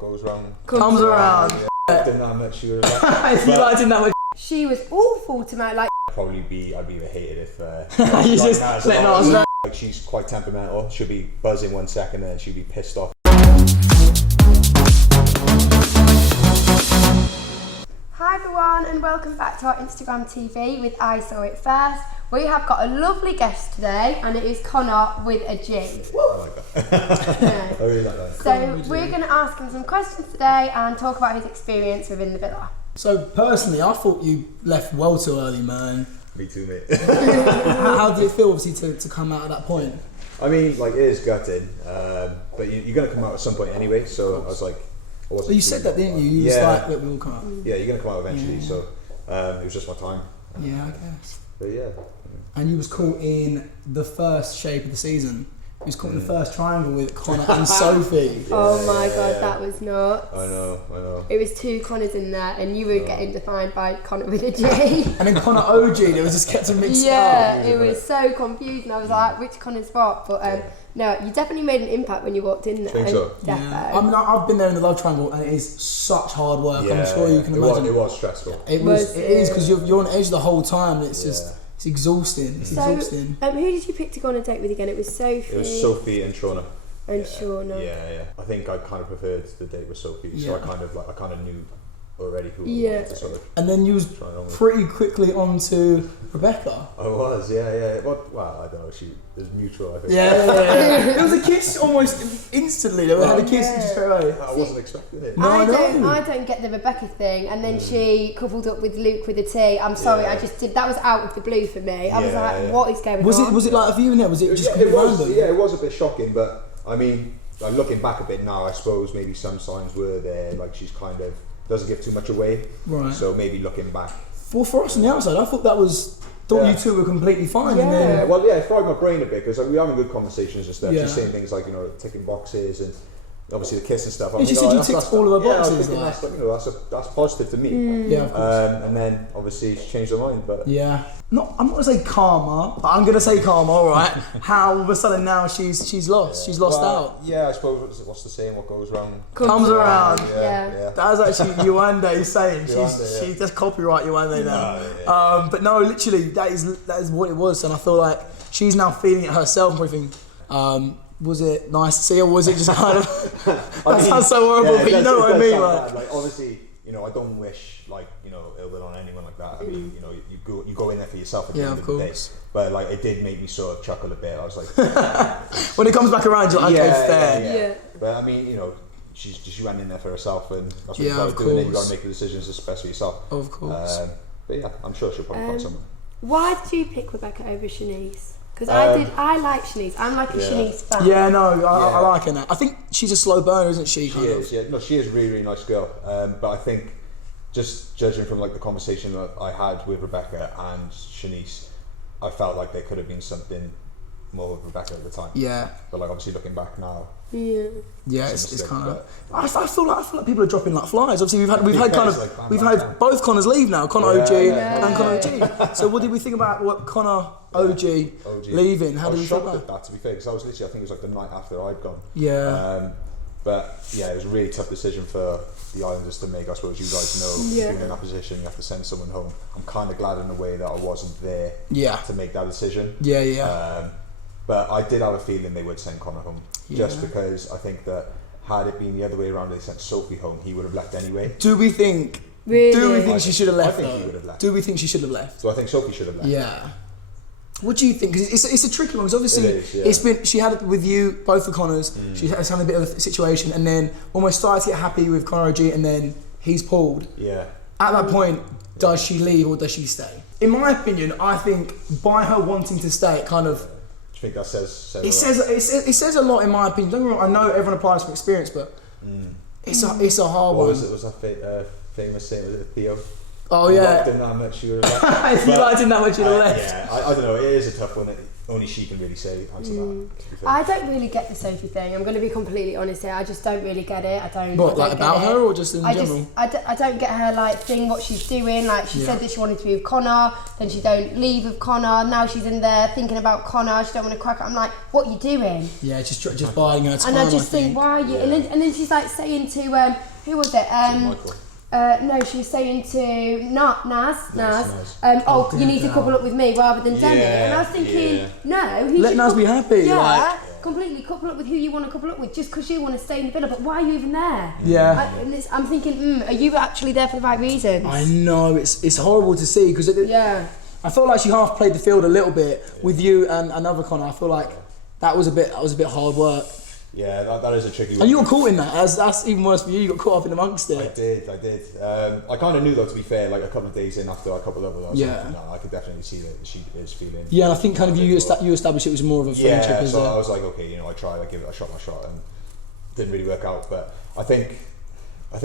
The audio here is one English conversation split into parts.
what goes wrong comes around. Yeah. Didn't that much. She would have If you liked him that much. She was awful to me. Like, I'd be hated if you just letting us know. like she's quite temperamental. She'll be buzzing 1 second and then she'll be pissed off. hi everyone, and welcome back to our Instagram TV with I Saw It First. We have got a lovely guest today, and it is Connagh with a G. I like that. Yeah. I really like that. So we're going to ask him some questions today and talk about his experience within the villa. So personally, I thought you left well too early, man. Me too, mate. How did it feel, obviously, to come out at that point? I mean, like, it is gutting, but you're going to come out at some point anyway, so I was like... Well, you said that, didn't you? You was like, look, we'll come out. Yeah, you're going to come out eventually, so it was just my time. Yeah, I guess. But yeah. And you was caught in the first shape of the season. You was caught in the first triangle with Connagh and Sophie. Oh my god, that was nuts. I know. It was two Connaghs in there, and you were getting defined by Connagh with a G. And then Connagh OG, they was just kept them mixed up. Yeah, it was so confusing. I was like, which Connor's what? But no, you definitely made an impact when you walked in there. Think so? Yeah. I mean, I've been there in the love triangle, and it is such hard work. I'm sure you can imagine. It was stressful. It is because you're on edge the whole time. And it's just. It's exhausting. It's exhausting. Who did you pick to go on a date with again? It was Sophie. It was Sophie and Shauna. And Shauna. Yeah. I think I kind of preferred the date with Sophie, so I kind of knew already who I wanted to sort of. And then you was pretty quickly on to Rebecca. I was, yeah. Well, I don't know. It was mutual, I think. Yeah. There was a kiss almost instantly. They had a kiss straight away. I wasn't expecting it. I don't get the Rebecca thing, and then she coupled up with Luke with a T. I'm sorry, I just did. That was out of the blue for me. I was like, what is going on? Was it like a view in there? Was it just random? Yeah, it was a bit shocking, but I mean, like, looking back a bit now, I suppose maybe some signs were there. Like, she's kind of doesn't give too much away. Right. So maybe looking back. For us on the outside, I thought you two were completely fine. Yeah. And then, it fried my brain a bit because we were having good conversations and stuff. She's saying things like, ticking boxes and obviously the kiss and stuff. She said you ticked all of her boxes. That's positive to me. Yeah, of course. And then obviously she changed her mind. But yeah, I'm not gonna say karma, but I'm gonna say karma. All right. How all of a sudden now she's lost. She's lost out. Yeah, I suppose what's the saying? What goes wrong comes around. Yeah. That was actually Yuande saying. She just copyright Yuande now. But no, literally that is what it was, and I feel like she's now feeling it herself and everything. Was it nice to see, or was it just kind of? That sounds so horrible, but you know what I mean. Like obviously, I don't wish ill will on anyone like that. I mean, you go in there for yourself at the end of the day. But like, it did make me sort of chuckle a bit. I was like, when it comes back around, you're like, okay, fair. Yeah. But I mean, she ran in there for herself, and that's what you got to do. And you got to make the decisions, especially yourself. Of course. But yeah, I'm sure she'll probably find someone. Why did you pick Rebecca over Shanice? Because I like Shanice. I'm like a Shanice fan. Yeah, no, I like her now. I think she's a slow burner, isn't she? She is, yeah. No, she is a really, really nice girl. But I think, just judging from like the conversation that I had with Rebecca and Shanice, I felt like there could have been something more with Rebecca at the time. Yeah. But like, obviously looking back now. Yeah. Yeah, it's kind of. I feel like people are dropping like flies. Obviously, we've had both Connor's leave now, Connagh OG and Connagh OG. So what did we think about what Connagh OG leaving? How did we feel about at that? To be fair, because I was literally, I think it was like the night after I'd gone. Yeah. But yeah, it was a really tough decision for the Islanders to make. I suppose you guys know, being in that position, you have to send someone home. I'm kind of glad in a way that I wasn't there to make that decision. But I did have a feeling they would send Connagh home, just because I think that had it been the other way around, they sent Sophie home, he would have left anyway. Do we think she should have left? I think he would have left. Do we think she should have left? So I think Sophie should have left. Yeah. What do you think? Because it's a tricky one. Because obviously, she had it with you, both the Connoghs. She has had a bit of a situation, and then almost started to get happy with Connagh OG, and then he's pulled. Yeah. At that point, does she leave or does she stay? In my opinion, I think by her wanting to stay, it kind of. I think that says it says a lot in my opinion. Don't get me wrong, I know everyone applies from experience, but it's a hard one. Was that famous saying? Was it Theo? Oh if yeah. you liked him that much, you would have left. If you liked him that much, you'd have left. Yeah, I don't know. It is a tough one. Only she can really answer that. I don't really get the Sophie thing. I'm going to be completely honest here. I just don't really get it. I don't. What, I don't like about her or just in general? I don't get her like thing. What she's doing. Like she said that she wanted to be with Connagh, then she don't leave with Connagh. Now she's in there thinking about Connagh. She don't want to crack. I'm like, what are you doing? Yeah, just buying her time. And I just think, why are you? And then she's like saying to who was it? No, she was saying to Naz. You need to couple up with me rather than Demi. And I was thinking, no, let Naz be happy. Yeah, completely couple up with who you want to couple up with, just because you want to stay in the villa. But why are you even there? Yeah. I'm thinking, are you actually there for the right reasons? I know it's horrible to see because I felt like she half played the field a little bit with you and another Connagh. I feel like that was a bit hard work. Yeah, that is a tricky one. And you got caught in that. That's even worse for you. You got caught up in amongst it. I did. I kind of knew though, to be fair, like a couple of days in after a couple of others. No, I could definitely see that she is feeling. Yeah, and I think kind of you established it was more of a friendship. Yeah, so I was like, okay, I tried, I give it a shot, and didn't really work out. But I think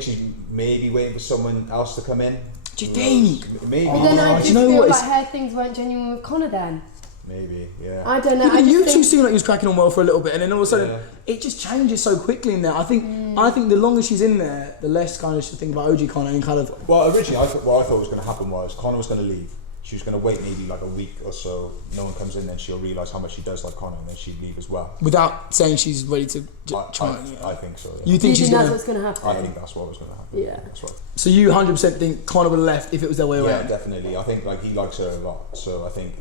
she's maybe waiting for someone else to come in. Do you think? Maybe. But then I just feel like her things weren't genuine with Connagh then. Maybe, yeah. I don't know. You two seemed like you was cracking on well for a little bit, and then all of a sudden it just changes so quickly in there. I think the longer she's in there, the less kind of she'll think about OG Connagh and kind of. Well, originally what I thought was going to happen was Connagh was going to leave. She was going to wait maybe like a week or so. No one comes in, then she'll realise how much she does like Connagh, and then she'd leave as well. Without saying she's ready to try. I think so. Yeah. You think she's that's what's going to happen? I think that's what was going to happen. Yeah. That's right. So you 100% think Connagh would have left if it was their way around? Yeah, definitely. I think like he likes her a lot, so I think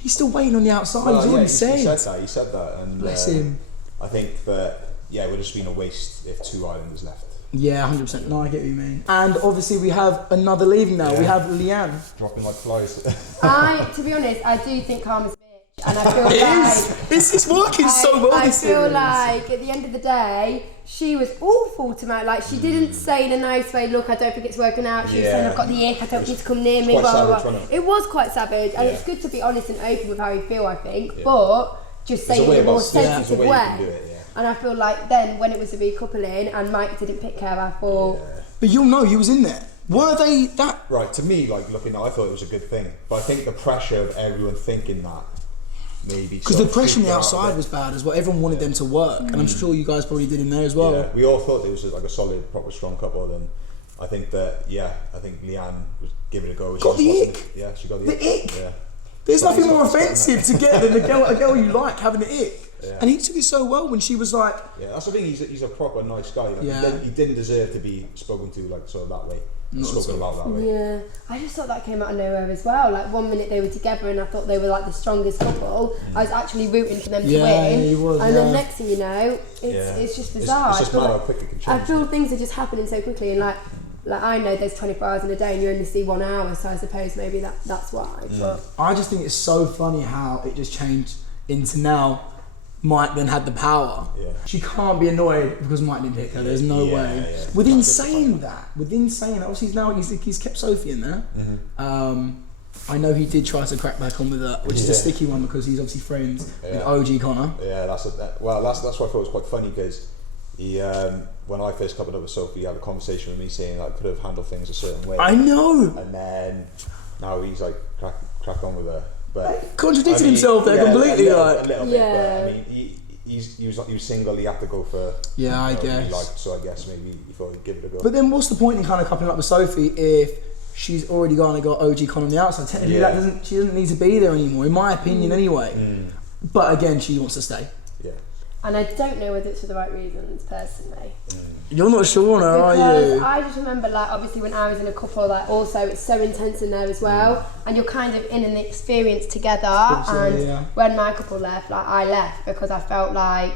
He's still waiting on the outside. Well, He's already said. He said that, and bless him. I think that it would have just been a waste if 2 islanders left. Yeah, 100%. No, I get what you mean. And obviously we have another leaving now. We have Leanne dropping like flies. To be honest, I do think Karma's a bitch, and I feel like it's working so well. I feel like at the end of the day, she was awful to me. Like she didn't say in a nice way, look, I don't think it's working out. She was saying, I've got the ick, I don't need to come near me, blah, blah, blah. It was quite savage, and it's good to be honest and open with how you feel, I think, but just say it in a more sensitive way. And I feel like then when it was to be coupling and Mike didn't pick her, I thought... But you'll know you was in there. Were they that... Right, to me, like looking at it, I thought it was a good thing. But I think the pressure of everyone thinking that maybe... Because the pressure on the outside was bad as well. Everyone wanted them to work. And I'm sure you guys probably did in there as well. Yeah, we all thought it was like a solid, proper, strong couple. And I think that, I think Leanne was giving it a go. Got the ick. Yeah, she got the ick. Yeah. There's nothing more offensive to get than a girl you like having the ick. Yeah. And he took it so well when she was like... Yeah, that's the thing, he's a proper nice guy. Like, he didn't deserve to be spoken to like sort of that way. Spoken about that way. Yeah, I just thought that came out of nowhere as well. Like 1 minute they were together and I thought they were like the strongest couple. I was actually rooting for them to win. He was, and then next thing you know, it's just bizarre. It's just mad how quick it can change. I feel things are just happening so quickly, and like I know there's 24 hours in a day and you only see 1 hour, so I suppose maybe that's why. But I just think it's so funny how it just changed into now Mike then had the power. Yeah. She can't be annoyed because Mike didn't pick her. There's no way. Yeah. Within saying that, obviously he's kept Sophie in there. I know he did try to crack back on with that, which is a sticky one because he's obviously friends with OG Connagh. Yeah, that's why I thought it was quite funny because he when I first coupled up with Sophie, he had a conversation with me saying I could have handled things a certain way. I know. And then now he's like crack on with her. But contradicted himself there completely. A little bit. But, I mean, he was single. He had to go for. Yeah, I guess. So I guess maybe he thought he'd give it a go. But then, what's the point in kind of coupling up with Sophie if she's already gone and got OG Connagh on the outside? Technically, she doesn't need to be there anymore, in my opinion, anyway. But again, she wants to stay. Yeah. And I don't know whether it's for the right reasons, personally. You're not sure on her, are you? Because I just remember, like, obviously when I was in a couple, like, also it's so intense in there as well, and you're kind of in an experience together. When my couple left, like, I left because I felt like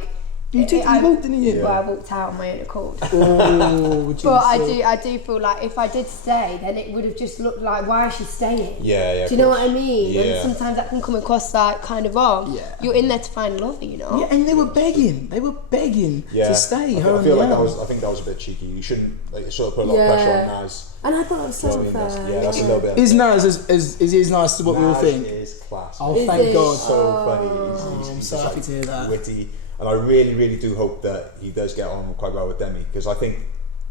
you walked, didn't you? Well, I walked out on my own accord. But I do feel like if I did stay, then it would have just looked like, why is she staying? Yeah. Do you know what I mean? Yeah. And sometimes that can come across like kind of wrong. Yeah. You're in there to find love, you know. Yeah, and they were begging to stay. I feel like I think that was a bit cheeky. You shouldn't sort of put a lot of pressure on Naz. And I thought that was so unfair. Yeah, that's a little bit. Is Naz as nice as what we all think? Naz is class. Oh, thank God. So funny. I'm so happy to hear that. Witty. And I really, really do hope that he does get on quite well with Demi, because I think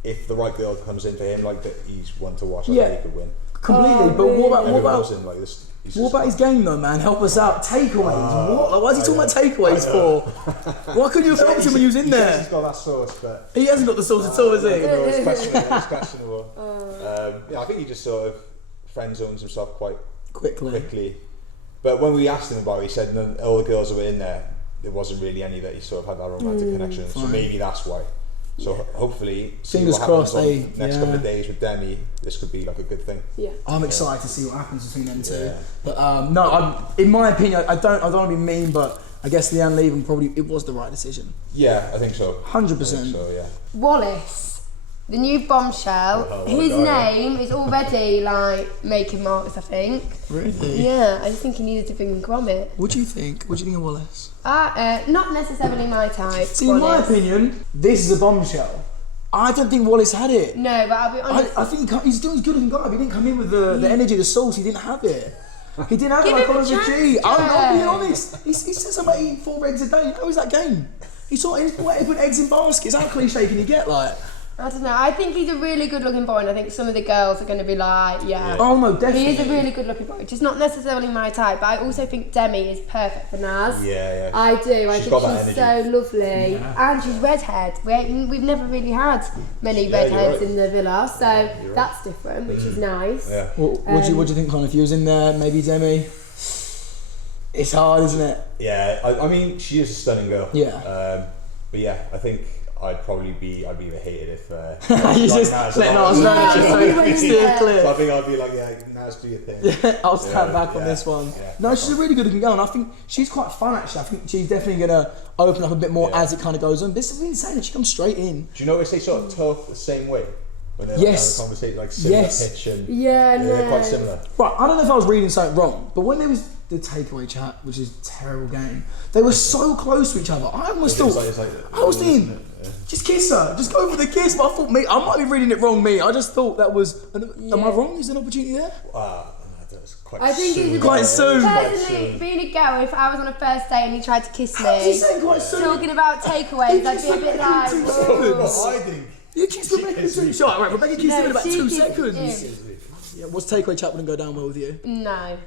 if the right girl comes in for him, like that, he's one to watch. I think he could win. Completely. But what about him, like this? What about his game though, man? Help us out. Takeaways. What? Like, why is he talking about takeaways for? Why couldn't you have helped him when he was in there? He's got that sauce, but he hasn't got the sauce at all, has he? It's questionable. I think he just sort of friend zones himself quite quickly. But when we asked him about it, he said all the girls that were in there wasn't really any that he sort of had that romantic connection. Fine. So maybe that's why. So hopefully, fingers crossed. Next couple of days with Demi, this could be like a good thing. Yeah, I'm excited to see what happens between them two. Yeah. But in my opinion, I don't want to be mean, but I guess Leanne leaving it was the right decision. Yeah, I think so. 100%. So yeah. Wallace, the new bombshell. His name is already like making marks, I think. Really? Yeah, I just think he needed to bring in Gromit. What do you think? What do you think of Wallace? Not necessarily my type. See, in my opinion, this is a bombshell. I don't think Wallace had it. No, but I'll be honest. I think he's still a good-looking guy. He didn't come in with the energy, the sauce. He didn't have it. He didn't have it like Connagh with G. I'm being honest. He says I'm eating 4 eggs a day. How is that game? He put eggs in baskets. How cliche can you get, like? I don't know. I think he's a really good-looking boy, and I think some of the girls are going to be like, yeah. Oh no, definitely. He is a really good-looking boy. Just not necessarily my type, but I also think Demi is perfect for Naz. Yeah. I do. I think she's so lovely, and she's redhead. We've never really had many redheads in the villa, so that's different, which is nice. Yeah. What do you think, Connagh? If you was in there, maybe Demi. It's hard, isn't it? Yeah. I mean, she is a stunning girl. Yeah. But yeah, I think I'd be hated if you just let Naz know that steer clear. So I think I'd be like, yeah, Naz, do your thing. Yeah, I'll stand back on this one. Yeah, no, she's a really good looking girl, and I think she's quite fun actually. I think she's definitely gonna open up a bit more as it kind of goes on. This is insane. She comes straight in. Do you notice they sort of talk the same way? When they're having a conversation, like similar pitch and they're quite similar. Right, I don't know if I was reading something wrong, but when there was the takeaway chat, which is a terrible game, they were so close to each other. I almost thought, I was thinking, just kiss her, just go for the kiss. But I thought, I might be reading it wrong. I just thought that was. Am I wrong? Is there an opportunity there? That's quite. I think soon. it's quite soon. Personally, being a girl, if I was on a first date and he tried to kiss me, quite soon? Talking about takeaways, I'd be a bit like, seconds. I think. You kissed Rebecca in 2 seconds. Sure, right, Rebecca kissed him in about 2 seconds. Yeah, what's takeaway chat wouldn't go down well with you? No.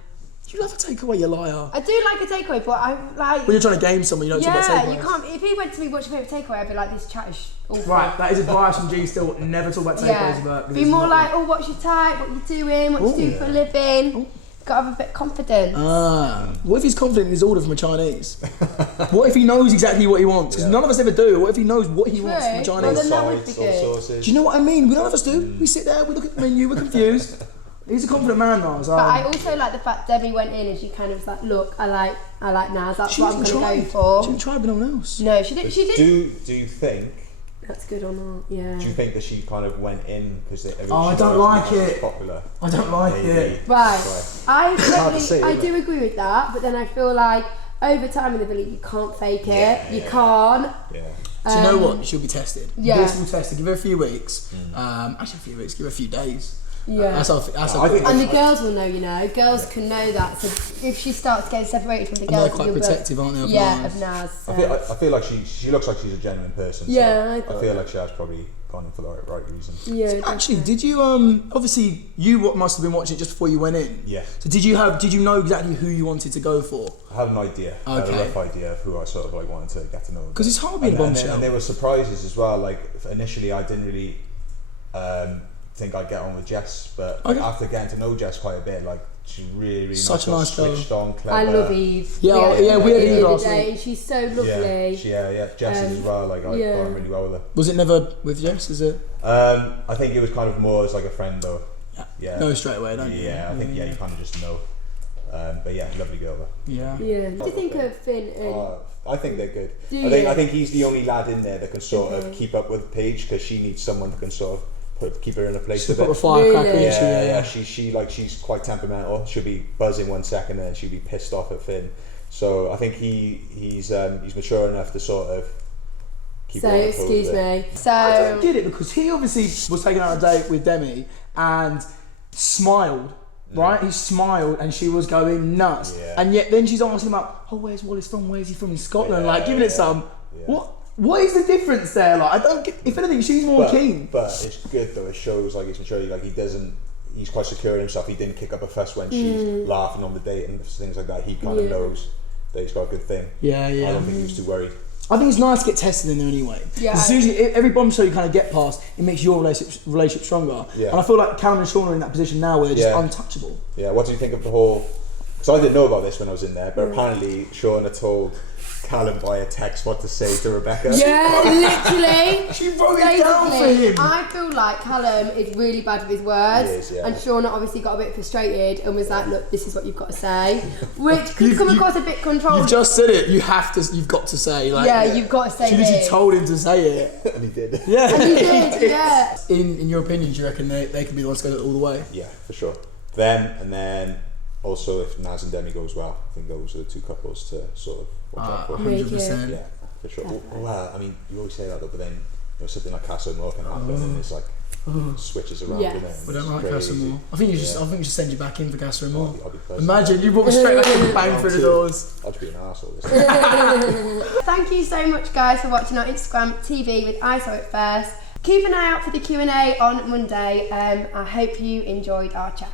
You love a takeaway, you liar. I do like a takeaway, but I like. When you're trying to game someone, you don't talk about takeaways. You can't. If he went to me, what's your favourite takeaway? I'd be like, this chat is awful. Right, that is advice from G still. Never talk about takeaways. But be more like, what's your type? What you doing? What you do for a living? Got to have a bit of confidence. What if he's confident in his order from a Chinese? What if he knows exactly what he wants? Because none of us ever do. What if he knows what he wants from a Chinese? Well, then that would be good. Do you know what I mean? None of us do. We sit there, we look at the menu, we're confused. He's a confident man, Naz. But I also like the fact Debbie went in and she kind of was like, look, I like Naz. That's what I'm going to go for. She didn't try with no one else. No, she did. Do you think? That's good or not? Yeah. Do you think that she kind of went in because I don't like it. Popular? I don't like it. Right. I do agree with that, but then I feel like over time in the village you can't fake it. You can't. Yeah. So you know what? She'll be tested. Yeah. This will test her. Give her a few weeks. Actually, a few weeks. Give her a few days. Yeah. That's how and the girls will know, girls can know that. So if she starts getting separated from the girls, they're quite protective, aren't they? Of Naz. So. I feel like she looks like she's a genuine person. Yeah, so I feel like she has probably gone in for the right reasons. Yeah. So actually, did you obviously you must have been watching it just before you went in? Yeah. So did you know exactly who you wanted to go for? I had an idea. I had a rough idea of who I sort of like wanted to get to know. Because it's hard being a bombshell. And there were surprises as well. Like initially, I didn't really. Think I'd get on with Jess, but after getting to know Jess quite a bit, like she's really such a nice girl, switched on, clever. I love Eve. We had Eve last week. She's so lovely. Yeah, Jess is as well. Like I got on really well with her. Was it never with Jess? Is it? I think it was kind of more as like a friend though. Yeah. No, straight away, don't you? Yeah, I think you kind of just know. But yeah, lovely girl though. Yeah. What do you think of Finn and? I think they're good. I think he's the only lad in there that can sort of keep up with Paige because she needs someone that can sort of keep her in a place. She's a firecracker, yeah. She's quite temperamental. She'll be buzzing 1 second and then she'll be pissed off at Finn. So I think he's mature enough to sort of keep. So excuse me. So I don't get it because he obviously was taking out a date with Demi and smiled. Right, he smiled and she was going nuts, and yet then she's asking about, where's Wallace from? Where's he from in Scotland? Giving it some. What is the difference there? Like, I don't get. If anything, she's more keen. But it's good though. It shows like his maturity. Like he doesn't he's quite secure in himself. He didn't kick up a fuss when she's laughing on the date and things like that. He kind of knows that he's got a good thing. Yeah. I don't think he was too worried. I think it's nice to get tested in there anyway. Yeah. As soon as every bombshell you kind of get past, it makes your relationship stronger. Yeah. And I feel like Callum and Sean are in that position now where they're just untouchable. Yeah. What do you think of the whole? Because I didn't know about this when I was in there, but apparently Sean had told Callum via text what to say to Rebecca. Yeah, literally. She wrote it down for him. I feel like Callum is really bad with his words, and Shauna obviously got a bit frustrated and was like, "Look, this is what you've got to say," which could come across a bit controlling. You've just said it. You've got to say. Like, you've got to say. She literally told him to say it, and he did. Yeah, and he did. Yeah. In your opinion, do you reckon they could be the ones to go all the way? Yeah, for sure. Them, and then also if Naz and Demi goes well, I think those are the two couples to sort of watch out for. 100%. Yeah, for sure. Well, I mean, you always say that though, but then something like Casa and Moore can happen, and it's like switches around. Yes. We don't like Casa and Moore. I think you should send you back in for Casa and Moore. I'll Imagine you brought me straight back in, bang through the doors. I'll just be an arsehole this time. Thank you so much, guys, for watching our Instagram TV with ISAWITFIRST. Keep an eye out for the Q&A on Monday. I hope you enjoyed our chat.